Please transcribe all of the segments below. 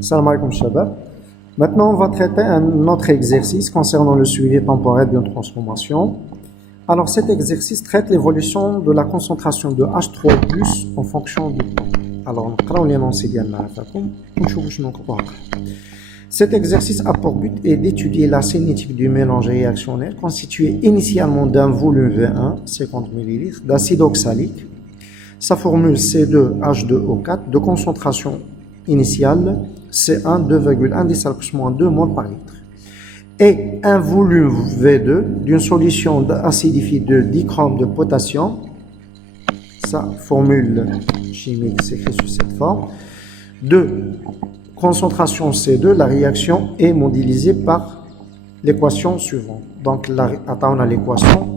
Salam alaikum shabab. Maintenant, on va traiter un autre exercice concernant le suivi temporel d'une transformation. Alors, cet exercice traite l'évolution de la concentration de H3+ en fonction du temps. Alors, on va l'énoncer Cet exercice a pour but d'étudier la cinétique du mélange réactionnel constitué initialement d'un volume V1, 50 ml, d'acide oxalique, sa formule C2H2O4 de concentration initiale C1 2,1 10-2 mol par litre et un volume V2 d'une solution d'acidifié de dichrome de potassium, sa formule chimique s'écrit sous cette forme, de concentration C2, la réaction est modélisée par l'équation suivante. Donc, on a l'équation.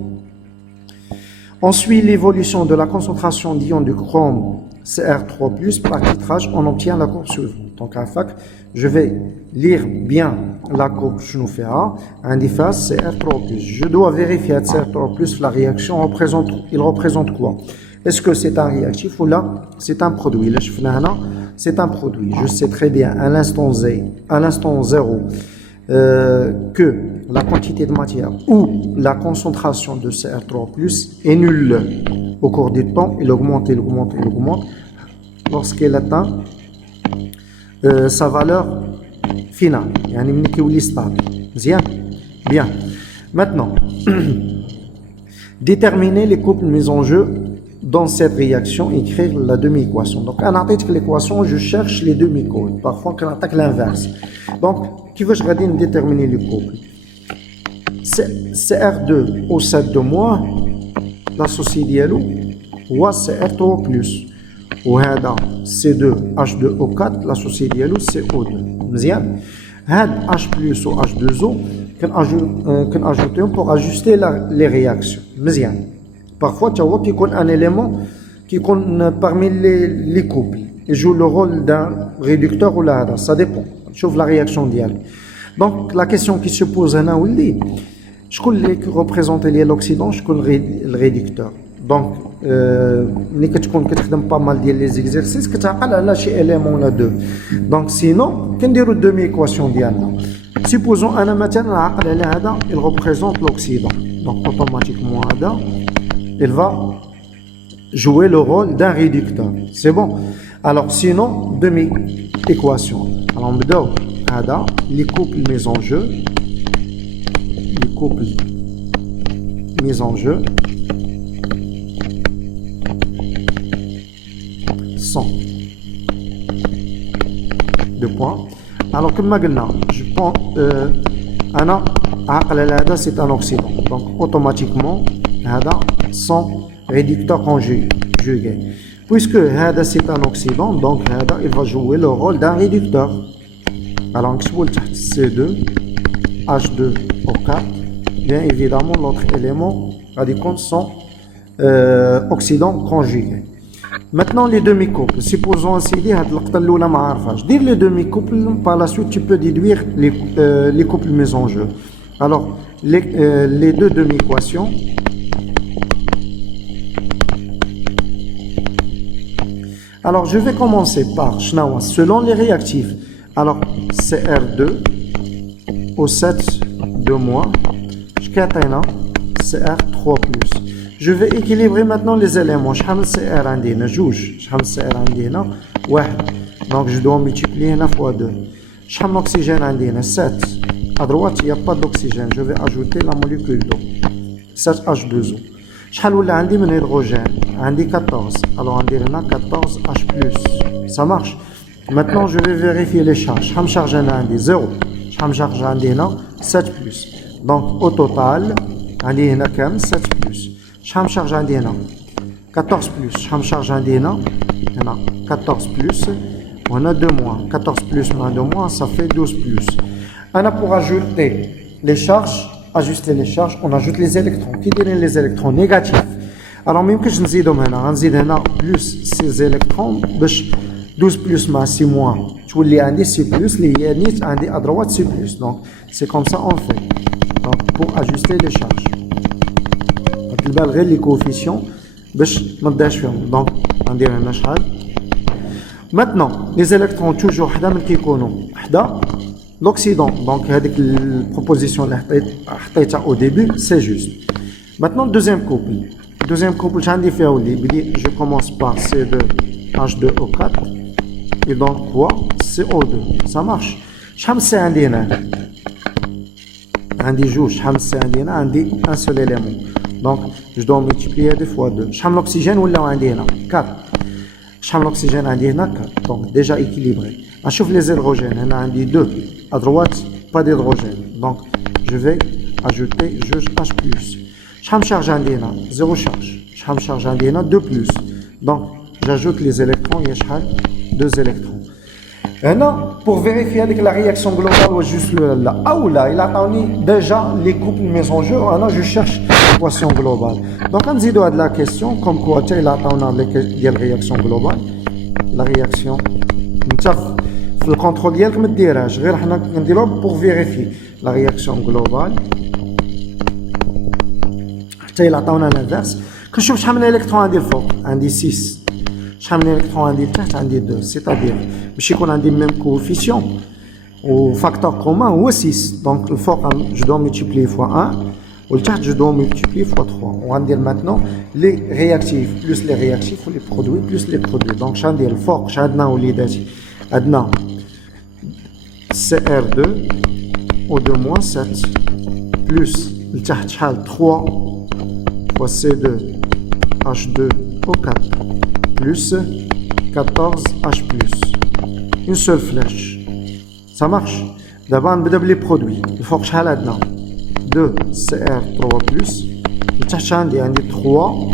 On suit l'évolution de la concentration d'ion du chrome Cr3+, par titrage, on obtient la courbe suivante. Donc, à fac, je vais lire bien la courbe que je nous fais à indiface Cr3+. Je dois vérifier à Cr3+, la réaction il représente quoi? Est-ce que c'est un réactif ou là, c'est un produit? Là, c'est un produit. Je sais très bien à l'instant 0, que la quantité de matière ou la concentration de Cr3+ est nulle. Au cours du temps, il augmente lorsqu'il atteint sa valeur finale. Bien. Maintenant, déterminer les couples mis en jeu dans cette réaction, écrire la demi-équation. Donc, en attaque l'équation, je cherche les demi-couples. Parfois, on attaque l'inverse. Donc, qui veut je regarder déterminer les couples? CR2 au 7 de moi, l'associé dialogue, ou CR3+. Ou C2H2O4, l'associé dialogue, CO2. Mzian. H plus ou H2O, qu'on ajoute pour ajuster les réactions. Mzian. Parfois, tu vois qu'il y a un élément qui est parmi les couples. Il joue le rôle d'un réducteur ou là, ça dépend. Chauffe la réaction dialogue. Donc, la question qui se pose à nous, je connais qui représente l'oxydant, je connais le réducteur. Donc, ni que tu connais pas mal les exercices, que tu as lâché élément là deux. Donc, sinon, qu'est-ce que demi-équation dialogue? Supposons un matière, il représente l'oxydant. Donc, automatiquement, il va jouer le rôle d'un réducteur. C'est bon? Alors, sinon, demi-équation. Alors, on me donne les couples mis en jeu. Les couples mis en jeu sont 2 points. Alors, comme je pense, c'est un oxydant. Donc, automatiquement, son réducteur conjugué. Puisque c'est un oxydant, donc il va jouer le rôle d'un réducteur. Alors, C2, H2O4, bien évidemment, l'autre élément, sont oxydants conjugués. Maintenant, les demi-couples. Supposons ainsi dire les demi-couples, par la suite, tu peux déduire les couples mis en jeu. Alors, les deux demi-équations. Alors, je vais commencer par selon les réactifs. Alors, CR2 au 7 de moi, CR3+. Je vais équilibrer maintenant les éléments. CR عندنا جوج. CR عندنا 1. Donc, je dois multiplier 1 fois 2. L'oxygène عندنا 7. À droite, il n'y a pas d'oxygène. Je vais ajouter la molécule d'eau. 7H2O. شحال ولا عندي من hydrogène? عندي 14. Alors, on dirait 14H+. Ça marche. Maintenant, je vais vérifier les charges. Je charge عندي 0. Je charge عندي 7+. Donc, au total, عندي هنا كام 7+. Je charge عندي هنا 14+. Je charge عندي هنا 14+. On a 2 moins. 14+ moins 2 moins, ça fait 12+. On a pour ajouter les charges, ajuster les charges, on ajoute les électrons. Qui donnent les électrons négatifs? Alors, même que je ne هنا plus ces électrons, 12+ moins 6 moins. Tu vois, il y a C+, il y a à droite C+. Donc, c'est comme ça on fait. Donc, pour ajuster les charges. Donc, les coefficients, donc, on dirait Maintenant, les électrons toujours l'Occident. Donc, avec la proposition au début, c'est juste. Maintenant, deuxième couple. Deuxième couple, je commence par C2, H2O4. Et donc quoi? CO2. Ça marche. Chamse عندنا. عندي جوج شحال عندنا عندي un seul élément. Donc je dois multiplier 2 fois 2. شحال l'oxygène ولا عندي هنا 4. شحال l'oxygène عندي هنا 4. Donc déjà équilibré. نشوف les hydrogènes. هنا عندي 2 à droite, pas d'hydrogène. Donc je vais ajouter juge H+. شحال charge عندي هنا 0 charge. شحال charge عندي هنا 2 plus. Donc j'ajoute les électrons, il y a شحال 2 électrons. Maintenant, pour vérifier avec la réaction globale ou juste là, il a donné déjà les couples mes enjeux. Maintenant, je cherche l'équation globale. Donc, on dit de la question, comme quoi il a donné la réaction globale. La réaction, le contrôle, pour vérifier la réaction globale. Il a donné l'inverse. Que je cherche l'électron à fort, un dit 6. شحال من الكترون عندي لتحت عندي 2 c'est-à-dire باش يكون عندي même coefficient و facteur commun هو 6 donc الفوق je dois multiplier fois 1 ولتحت je dois multiplier fois 3 وغندير maintenant les réactifs plus les réactifs ou les produits plus les produits donc شغندير الفوق عندنا وليداتي عندنا CR2 O2 moins 7 plus لتحت شحال 3 fois C2 H2O4 plus 14H+. Une seule flèche. Ça marche. D'abord, on va les produits. Il faut que je aille 2 CR3+. Le 3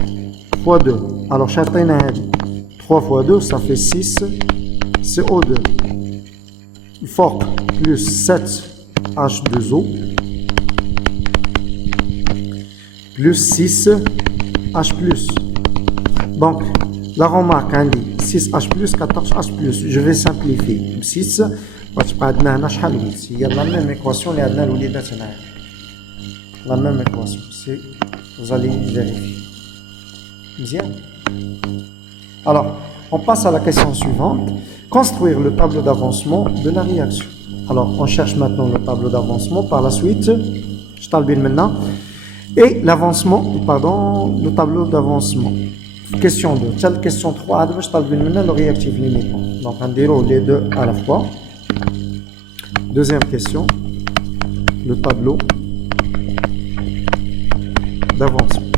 fois 2. Alors, je vais 3 fois 2, ça fait 6 CO2. Il faut plus 7 H2O. Plus 6 H+. Donc, la remarque, on dit 6H+, 14H+. Je vais simplifier. 6, il y a la même équation, la même équation. Vous allez vérifier. Bien. Alors, on passe à la question suivante. Construire le tableau d'avancement de la réaction. Alors, on cherche maintenant le tableau d'avancement. Par la suite, je t'albine maintenant. Et l'avancement, pardon, le tableau d'avancement. Question 2. Telle question 3, je t'albine maintenant le réactif limitant. Donc, on déroule les deux à la fois. Deuxième question. Le tableau d'avancement.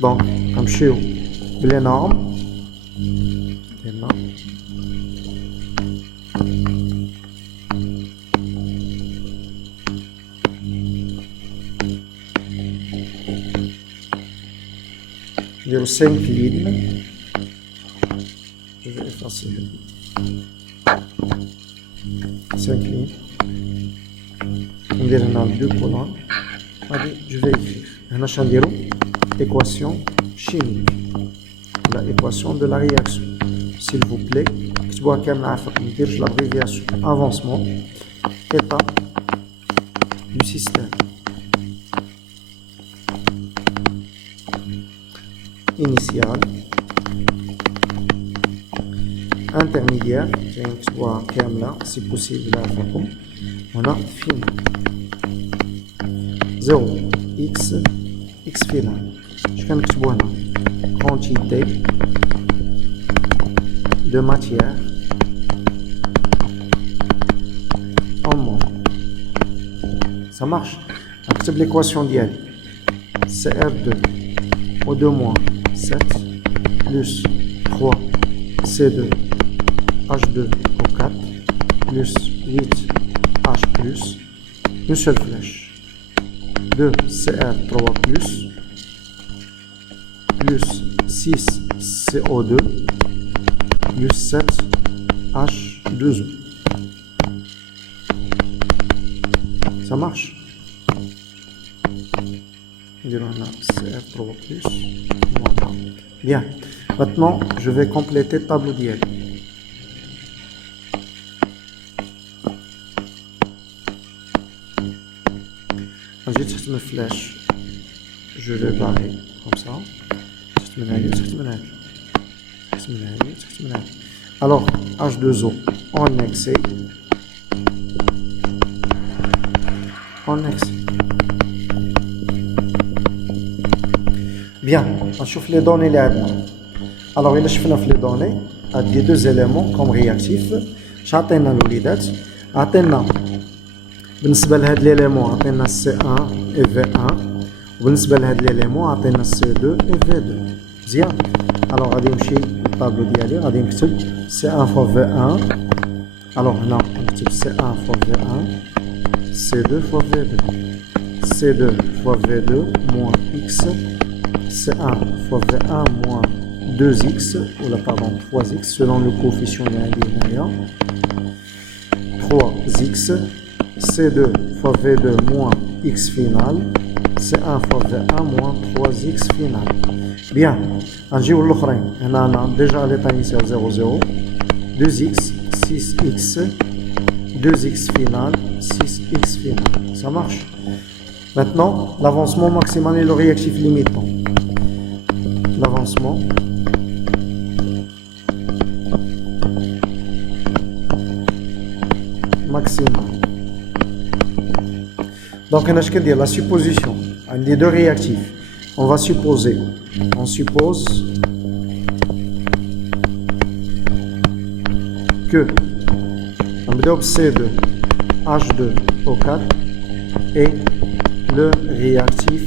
Donc, comme chez les normes. J'ai 5 lignes. Je vais effacer 5 lignes. On dirait dans 2 colonnes. Allez, je vais écrire. On a équation chimique. La équation de la réaction. S'il vous plaît, je vois qu'elle m'a fait l'abréviation. Avancement, état du système. Initial, intermédiaire, si possible, on a fini. 0, x final. Je vais mettre quantité de matière en monde. Ça marche. C'est l'équation d'hier. CR2, O2 moins 7 plus 3 C2 H2O4 plus 8 H plus une seule flèche 2 CR3 plus 6 CO2 plus 7 H2O. Ça marche. CR3 plus. Voilà. Bien. Maintenant, je vais compléter le tableau d'hier. J'ai une flèche. Je vais barrer comme ça. Alors, H2O en excès. Bien, on chauffe les données là. Alors, il a chauffé les données à des deux éléments comme réactifs. J'atteins l'olidate. Atteint. بالنسبة لهاد l'élément عطينا C1 et V1 وبالنسبة لهاد l'élément عطينا C2 et V2 مزيان. alors غادي نمشي للطابلو ديالي غادي نكتب C1 fois V1 alors هنا نكتب C1 fois V1 C2 fois V2 C2 fois V2 moins X C1 fois V1 moins 2X ou là pardon 3X selon le coefficient de 3X C2 fois V2 moins X final, C1 fois V1 moins 3X final. Bien, نجيو للآخرين. هنا أنا déjà l'état initial 0, 0, 2X, 6X, 2X final, 6X final. Ça marche? Maintenant, l'avancement maximal et le réactif limitant. L'avancement maximal. Donc, on a la supposition des deux réactifs. On va supposer, on suppose que C2, H2, O4 est le réactif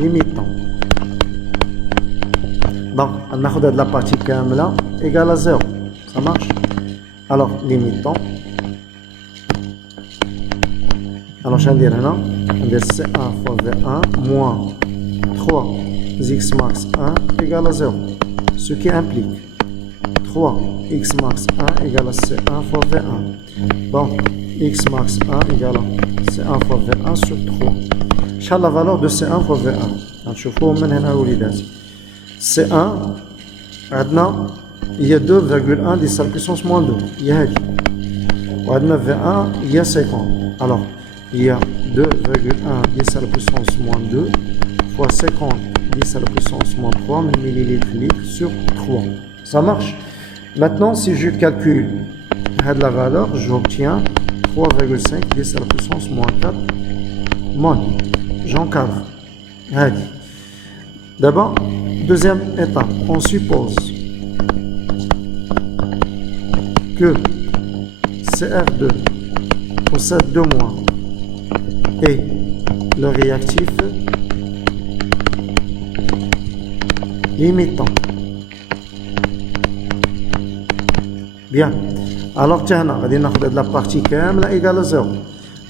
limitant. Donc, on a de la partie kamla égale à 0. Ça marche? Alors, limitant. Alors, je vais dire là, C1 fois V1 moins 3x max 1 égale à 0. Ce qui implique 3x max 1 égale à C1 fois V1. Donc, x max 1 égale à C1 fois V1 sur 3. Quelle est la valeur de C1 fois V1? نشوفوه من هنا وليدات. C1 عندنا هي 2,1 10 à la puissance moins 2. هي هذه. وعندنا V1 هي 50. Alors, il y a 2,1 10 à la puissance moins 2 fois 50 10 à la puissance moins 3 millilitres litres sur 3. Ça marche. Maintenant, si je calcule la valeur, j'obtiens 3,5 10 à la puissance moins 4 mol. J'encadre. D'abord, deuxième étape, on suppose que CR2 possède 2 mois et le réactif limitant. Bien. Alors, tiens, on va dire que la partie KM est égale à 0.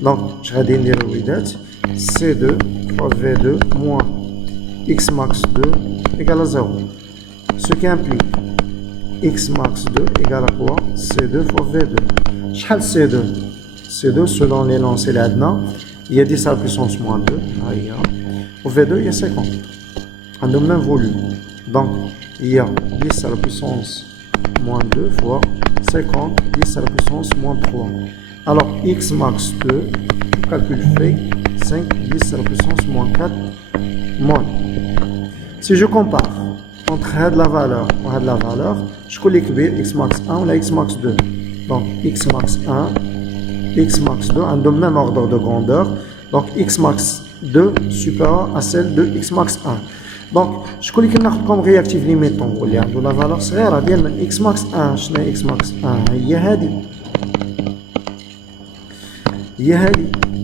Donc, je vais dire C2 fois V2 moins X max 2 égale à 0. Ce qui implique X max 2 égale à quoi? C2 fois V2. Quel C2? C2, selon l'énoncé là-dedans, il y a 10 à la puissance moins 2. Au V2, il y a 50. En le même volume. Donc, il y a 10 à la puissance moins 2 fois 50, 10 à la puissance moins 3. Alors, X max 2, calcul fait, 5, 10 à la puissance moins 4 mol. Si je compare entre la valeur et la valeur, je peux l'écrire X max 1 ou la X max 2. Donc, X max 1, X max 2, en le même ordre de grandeur. Donc, X max 2 supérieur à celle de X max 1. Donc, je peux l'écrire comme réactif limitant. La valeur صغيرة ديال X max 1. شنو X max 1 هي هذه.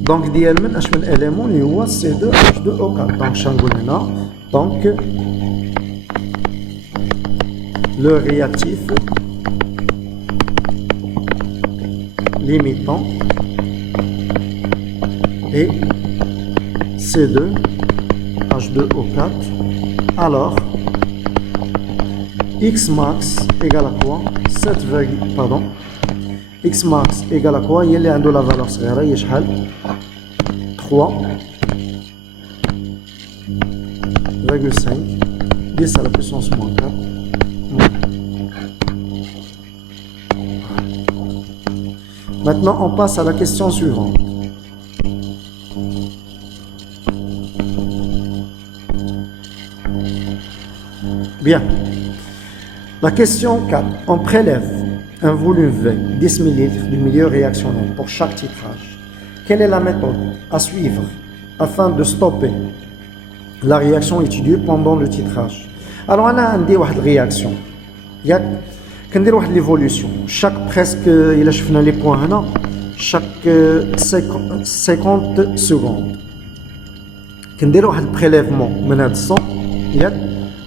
Donc, ديال من اش من élément اللي هو C2 H2 O4. Donc, شنقول هنا donc le réactif limitant est C2 H2O4. Alors, X max égale à quoi? X max égale à quoi? Il y a la valeur صغيرة هي شحال 3,5 10 à la puissance moins 4. Maintenant, on passe à la question suivante. Bien. La question 4. On prélève un volume V, 10 ml du milieu réactionnel pour chaque titrage. Quelle est la méthode à suivre afin de stopper la réaction étudiée pendant le titrage? Alors, on a une réaction. Il y a une évolution. Chaque presque, il a chauffé les points, chaque 50 secondes. Quand on a un prélèvement de 100, il y a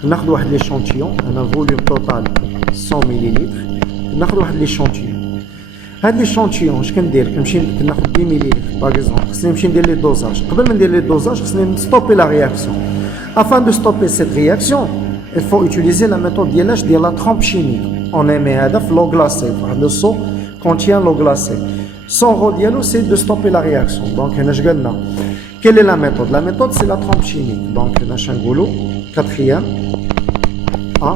un échantillon, un volume total 100 ml. On a un échantillon. هذا l'échantillon اش كندير كنمشي كناخذ 10 ملل باغ اكزومبل خصني نمشي ندير لي دوزاج قبل ما ندير لي دوزاج خصني نستوبي لا رياكسيون afin de stopper cette réaction il faut utiliser la méthode ديال la trempe chimique on émet هذا في l'eau glacée واحد لو سو contient l'eau glacée son rôle ديالو c'est de stopper la réaction donc هنا اش قلنا quelle est la méthode c'est la trempe chimique donc هنا اش نقولوا quatrième A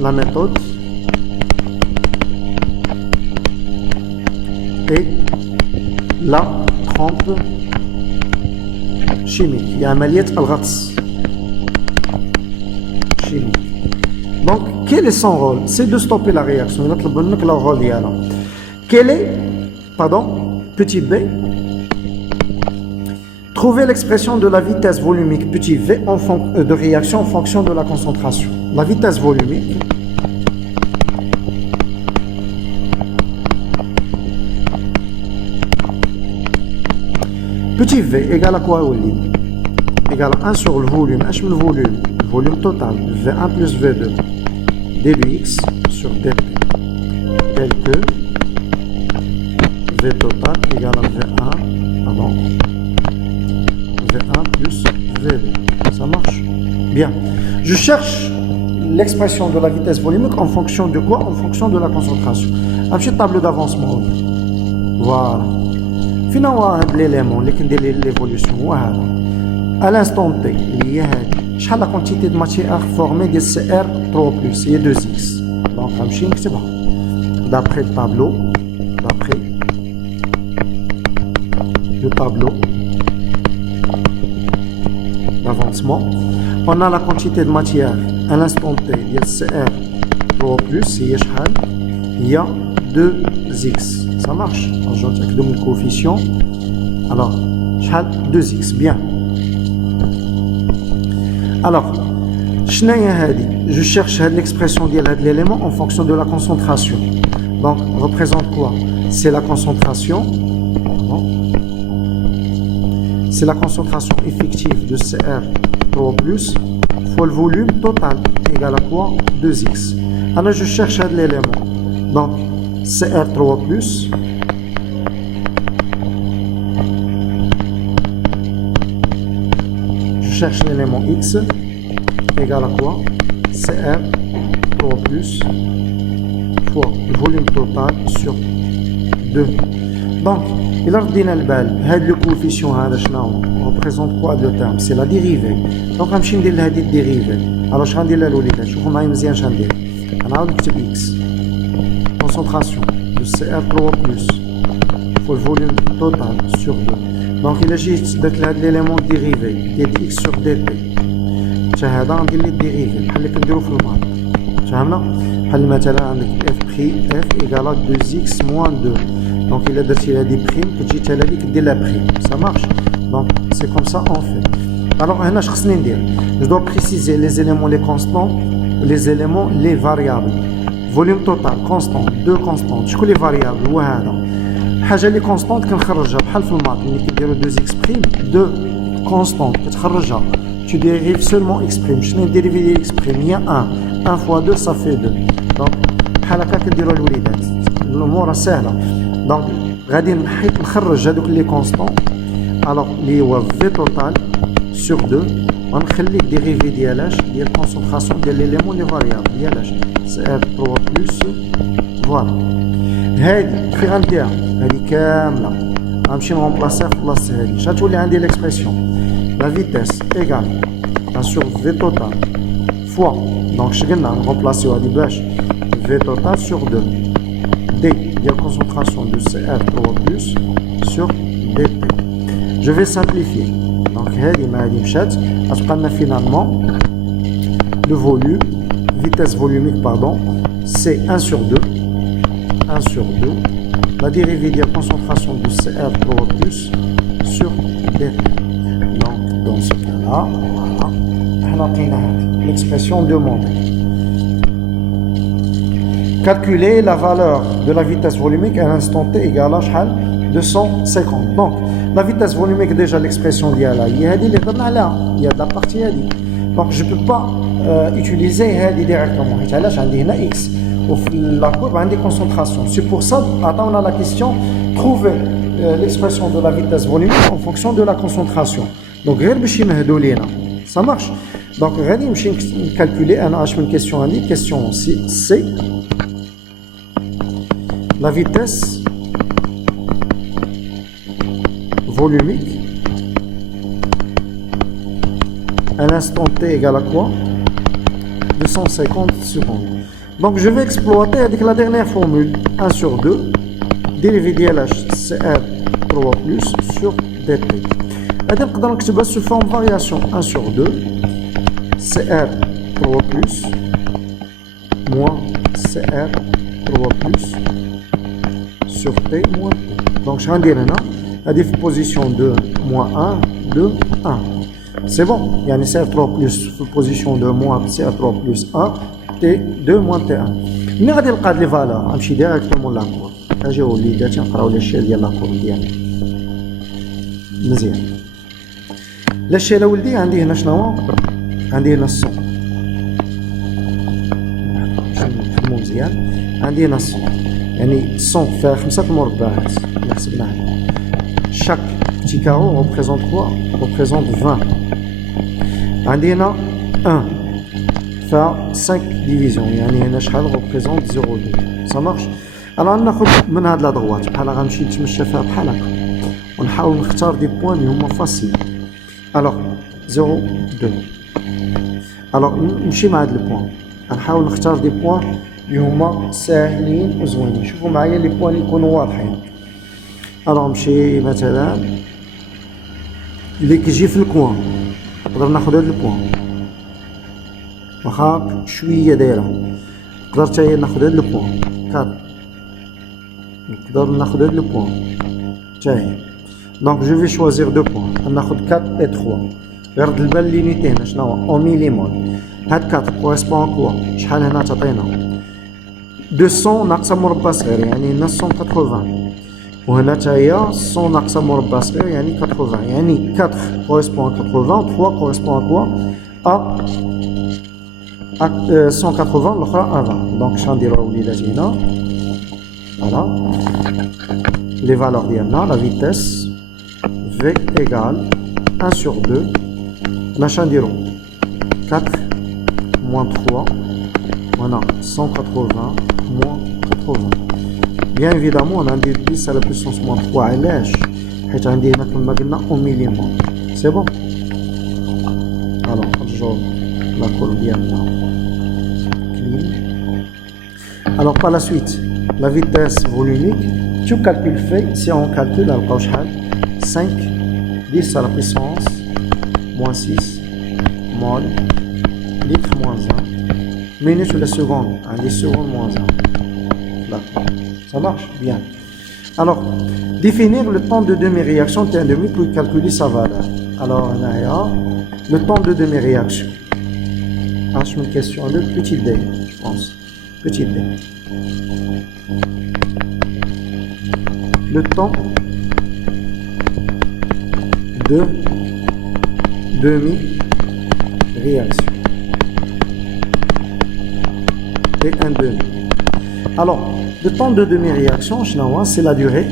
la méthode et la trempe chimique. Il y a عملية الغطس chimique. Donc, quel est son rôle? C'est de stopper la réaction. Il يطلب منك le rôle ديالها. Quel est, petit b, trouver l'expression de la vitesse volumique petit v de réaction en fonction de la concentration. La vitesse volumique petit v égale à quoi? Égale à 1 sur le volume. Le volume total. V1 plus V2. dx sur dt. Tel que V total égale à V1. V1 plus V2. Ça marche? Bien. Je cherche l'expression de la vitesse volumique en fonction de quoi? En fonction de la concentration. Un petit tableau d'avancement. Voilà. فين هو هذا ليليمون اللي كندير ليه ليفوليوشن هو هذا à l'instant t اللي هي هذه شحال لا كونتيتي دو ماتيير فورمي ديال سي ار 3 بلس هي 2 اكس دونك غنمشي نكتبها d'après le tableau d'avancement on a la quantité de matière à l'instant t ديال سي ار 3 بلس هي شحال هي 2 اكس. Ça marche. Je vais donner le coefficient. Alors, 2x. Bien. Alors, je cherche l'expression de l'élément en fonction de la concentration. Donc, représente quoi? C'est la concentration. C'est la concentration effective de Cr3+, fois le volume total, égal à quoi? 2x. Alors, je cherche l'élément. Donc, Cr3+, je cherche l'élément x égal à quoi? Cr3+ fois le volume total sur 2. Donc, il a redonné le bal, le coefficient représente quoi le terme? C'est la dérivée. Donc, on va ندير هذه الديريفي. Alors, je vais ندير الوليدات. شوفوا معايا مزيان شنو ندير. غنعاود نكتب x. Concentration de Cr3+ fois le volume total sur 2. Donc il agit de l'élément dérivé dx sur dt. هذا غندير ليه الديريفي بحال اللي كنديرو في الماط. فهمنا؟ بحال مثلا عندك f égale à 2x moins 2. Donc il a درتي هذه بريم كتجي حتى هذه كدير لها بريم. Ça marche. Donc c'est comme ça on fait. Alors هنا اش خصني ندير؟ Je dois préciser les éléments les constants, les éléments les variables. Volume total constant 2 constantes شكون لي فاريابل هو هذا الحاجه اللي كونستانت كنخرجها بحال في الماط ملي كديروا 2 اكسبريم 2 كونستانت كتخرجها tu dérives seulement exprime شنو ديريفي ديال اكسبريم هي 1 fois 2 ça fait 2 دونك بحال هكا كنديروا الوليدات الامور سهله دونك غادي نخرج هذوك لي كونستانت الوغ اللي هو في توتال سور 2 غنخلي الديريفي ديالاش ديال الكونسونطراسيون ديال ليليمون لي فاريابل ديالاش Cr3+, voilà. هذه كيف غنديرها؟ هذه كامله غنمشي نغومبلاسيها في بلاصه هذه. اش غتولي عندي ليكسبرسيون لا فيتيس ايغال ان سور في توتال فوا دونك اش قلنا نغومبلاسيو هذه باش في توتال سور 2 دي ديال كونسونطراسيون دو Cr3+ سور dt. Je vais simplifier. Donc هذه مع هذه مشات غتبقى لنا فينالمون le volume, vitesse volumique, pardon, c'est 1 sur 2. 1 sur 2. La dérivée de la concentration de CR3 plus sur dt. Donc, dans ce cas-là, voilà, l'expression demandée. Calculer la valeur de la vitesse volumique à l'instant t égale à 250. Donc, la vitesse volumique, déjà l'expression il y a il y a de la partie. Donc, je ne peux pas utiliser directement. J'ai un x. La courbe a des concentrations. C'est pour ça qu'on a la question trouver l'expression de la vitesse volumique en fonction de la concentration. Donc, ça marche. Donc, je vais calculer une question. Question C. La vitesse volumique à l'instant t égale à quoi? 250 secondes. Donc je vais exploiter avec la dernière formule 1 sur 2 dérivée de CR3 plus sur dt. هذا نقدر نكتبها sous forme variation 1 sur 2 CR3 plus moins CR3 plus sur t moins t. Donc je vais dire là, à des position 2 moins 1, 2, 1. C'est bon. Il y a une CR3 plus position de moins CR3 plus 1, T2 moins T1. Mais غادي نلقى هاد لي فالور نمشي ديريكتومون لاكور. اجيو وليداتي نقراو لي الشيل ديال لاكور ديالنا. مزيان. لا الشيل ولدي عندي هنا شنو هو؟ عندي هنا الصون. نفهمو مزيان. عندي هنا الصون. يعني الصون فيها 5 مربعات اللي حسبناها. Chaque petit carreau représente quoi? Représente 20. عندي هنا 1 fait 5 divisions. يعني هنا شحال représente 0,2. Ça marche. Alors ناخذ من هاد لا droite بحال غنمشي نتمشى فيها بحال هكا ونحاول نختار دي بوين اللي هما فاسيل. Alors 0,2. Alors نمشي مع هاد البوين غنحاول نختار دي بوين اللي هما ساهلين وزوينين. شوفوا معايا لي بوين اللي يكونوا واضحين. Alors نمشي مثلا اللي كيجي في الكوان نقدر ناخذ هاد البوان واخا شويه دايره نقدر حتى هي ناخذ هاد البوان 4 نقدر ناخذ هاد البوان حتى هي. دونك جو في شوازير دو بوان ناخذ 4 اي 3 غير البال ليميتي هنا شنو هو او ميليمول. هاد 4 كوريسبون كوا شحال هنا تعطينا 200 ناقصه مربع صغير يعني 980 وهنا تاهي 100 ناقصه مربع صغير يعني 80 يعني 4 correspond à 80 3 correspond à quoi à 180 الاخرى 20. دونك اش غنديرو وليداتي هنا فوالا لي فالور ديالنا لا فيتيس v égale 1 sur 2 هنا اش غنديرو 4 moins 3 هنا 180 moins 80. Bien évidemment, on a dit 10 à la puissance moins 3 à l'âge. حيت عندي هنا كما قلنا au millimol. C'est bon. Alors, je la colle bien là. Alors par la suite, la vitesse volumique, tout calcul fait, si on calcule à la 5 10 à la puissance moins 6 mol litre moins 1 minute ou la seconde, à 10 secondes moins 1. D'accord. Ça marche bien. Alors, définir le temps de demi-réaction T1,5 pour calculer sa valeur. Alors, on a le temps de demi-réaction. C'est une question de petit d, je pense. Petit d. Le temps de demi-réaction. T1,5. Alors, le temps de demi-réaction, c'est la durée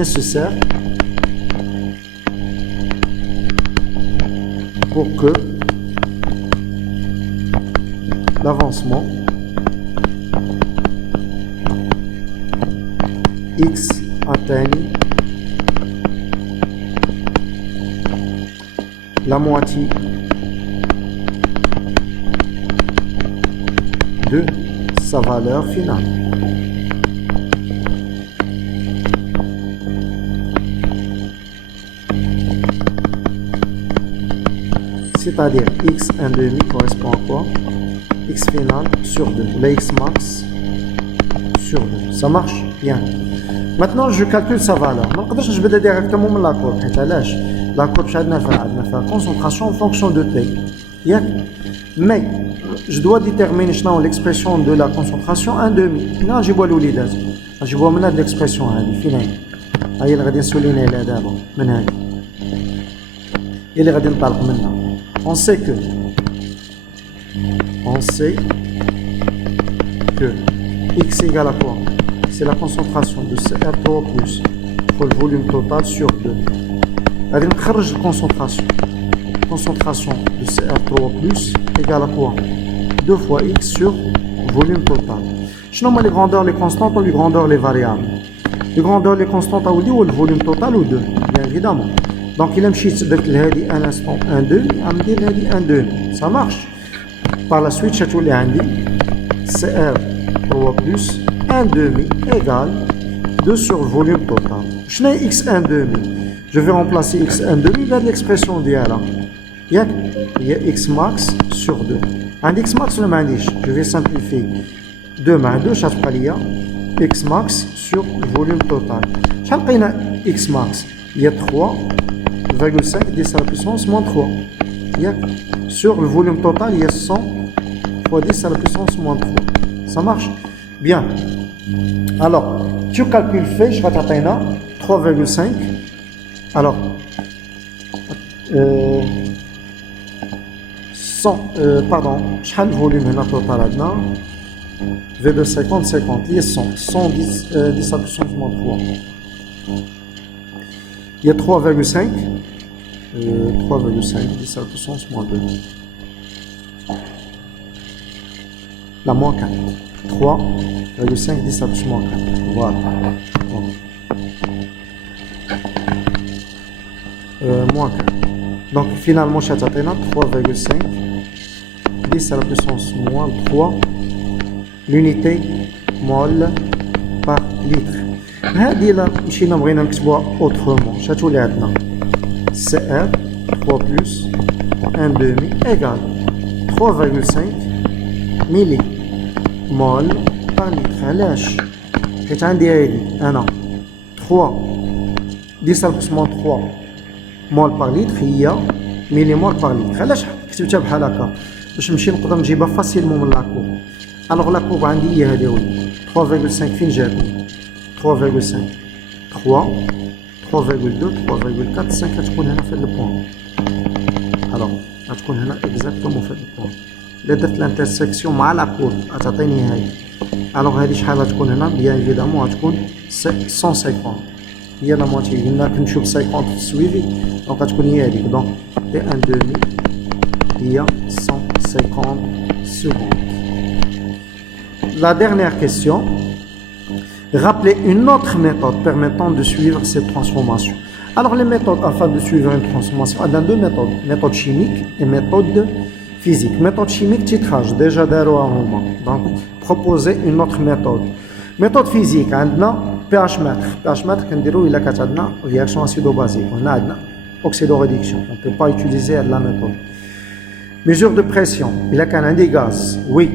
nécessaire pour que l'avancement X atteigne la moitié de sa valeur finale. c'est-à-dire x 1 demi correspond à quoi? X final sur 2, la x max sur 2. Ça marche? Bien. Maintenant, je calcule sa valeur. Je vais aller directement dans la courbe. La courbe, c'est la concentration en fonction de T. Mais, je dois déterminer l'expression de la concentration 1 demi. Là, je vois l'oulidaz. Je vois maintenant l'expression. هي اللي غادي نسولينا عليها دابا من هذه هي اللي غادي نطلق منها. On sait que x égale à quoi? C'est la concentration de CR3 plus pour le volume total sur 2. غادي نخرج الكونسونطراسيون. Concentration de CR3 plus égale à quoi? 2 fois x sur volume total. شنو هما les grandeurs les constantes ou les grandeurs les variables? Les grandeurs les constantes ou le volume total ou 2 bien évidemment. Donc il a مشيت درت لهذه un instant 1 2 غندير لهذه 1 2 ça marche. Par la suite شتولي عندي CR3 plus 1 demi égale 2 sur le volume total. شنو هي x 1 demi? Je vais remplacer x 1 demi vers l'expression ديالها. ياك هي x max sur 2. عندي x max ولا ما عنديش؟ Je vais simplifier. 2 مع 2 شتبقى ليا x max sur volume total. شحال لقينا x max؟ هي 3,5 10 à la puissance moins 3. Sur le volume total, il y a 100 fois 10 à la puissance moins 3. Ça marche? Bien. Alors, tu calcules fait, je vais t'atteindre 3,5. Alors, 100, pardon, quel volume est notre total là? V de 50, 50, il y a 100, 110, 10 à la puissance moins 3. Il y a 3,5, 10 à la puissance moins 2. La moins 4. 3,5, 10 à la puissance moins 4. Voilà. Moins 4. Donc finalement, je vais 3,5, 10 à la puissance moins 3. L'unité mol par litre. هذه لا مشينا بغينا نكتبوها autrement. شاتولي عندنا CR 3 plus 1 demi égale 3,5 ملي مول par litre. علاش؟ حيت عندي هذه أنا 3 10 à la puissance 3 مول par litre هي ملي مول par litre. علاش كتبتها بحال هكا؟ باش نمشي نقدر نجيبها فاسيلمون من لاكوب. Alors la courbe عندي هي هذه ولي 3,5 فين جاتني 3,5 3 3,2 3,4 5 غتكون هنا في هذا البوان. alors غتكون هنا اكزاكتومون في هذا البوان. الا درت الانترسيكسيون مع لا كورب غتعطيني هذه. alors هذه شحال غتكون هنا؟ بيان ايفيدامون غتكون 150 هي لا موتي. قلنا كنمشيو ب 50 في السويفي دونك غتكون هي هذيك. دونك تي ان دومي هي 150 secondes. La dernière question. Rappelez une autre méthode permettant de suivre cette transformation. Alors les méthodes afin de suivre une transformation, il y a deux méthodes, méthode chimique et méthode physique. Méthode chimique, titrage, déjà d'arrow à moment. Donc proposer une autre méthode. Méthode physique, on a pH mètre. pH mètre, il a une réaction acido-basique. On a oxydoréduction. On ne peut pas utiliser la méthode. Mesure de pression, il a un gaz. Oui,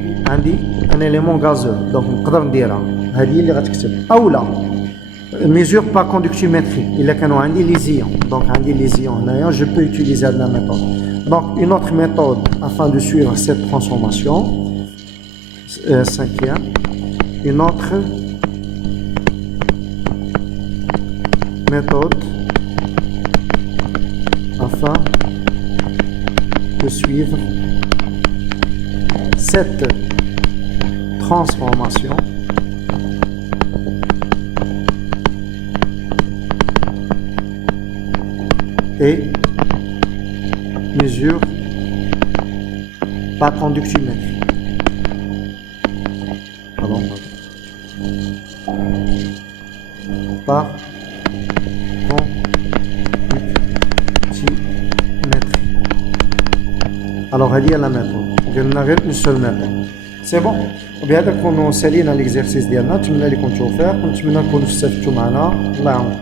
un élément gazeux. Donc on peut dire هذه اللي غتكتب او لا. mesure par conductiométrie الا كانوا عندي لي زيون. دونك عندي لي زيون هنايا je peux utiliser la méthode. donc une autre méthode afin de suivre cette transformation. Cinquième, une autre méthode afin de suivre cette transformation. Et mesure par conductiométrie. Pardon. Par conductiométrie. Alors, il y a la méthode. Il y a une seule méthode. C'est bon. وبهذا نكونوا سالينا الاكزرسيس ديالنا. نتمنى لكم توفيق ونتمنى نكونوا استفدتوا معنا. الله يعاونكم.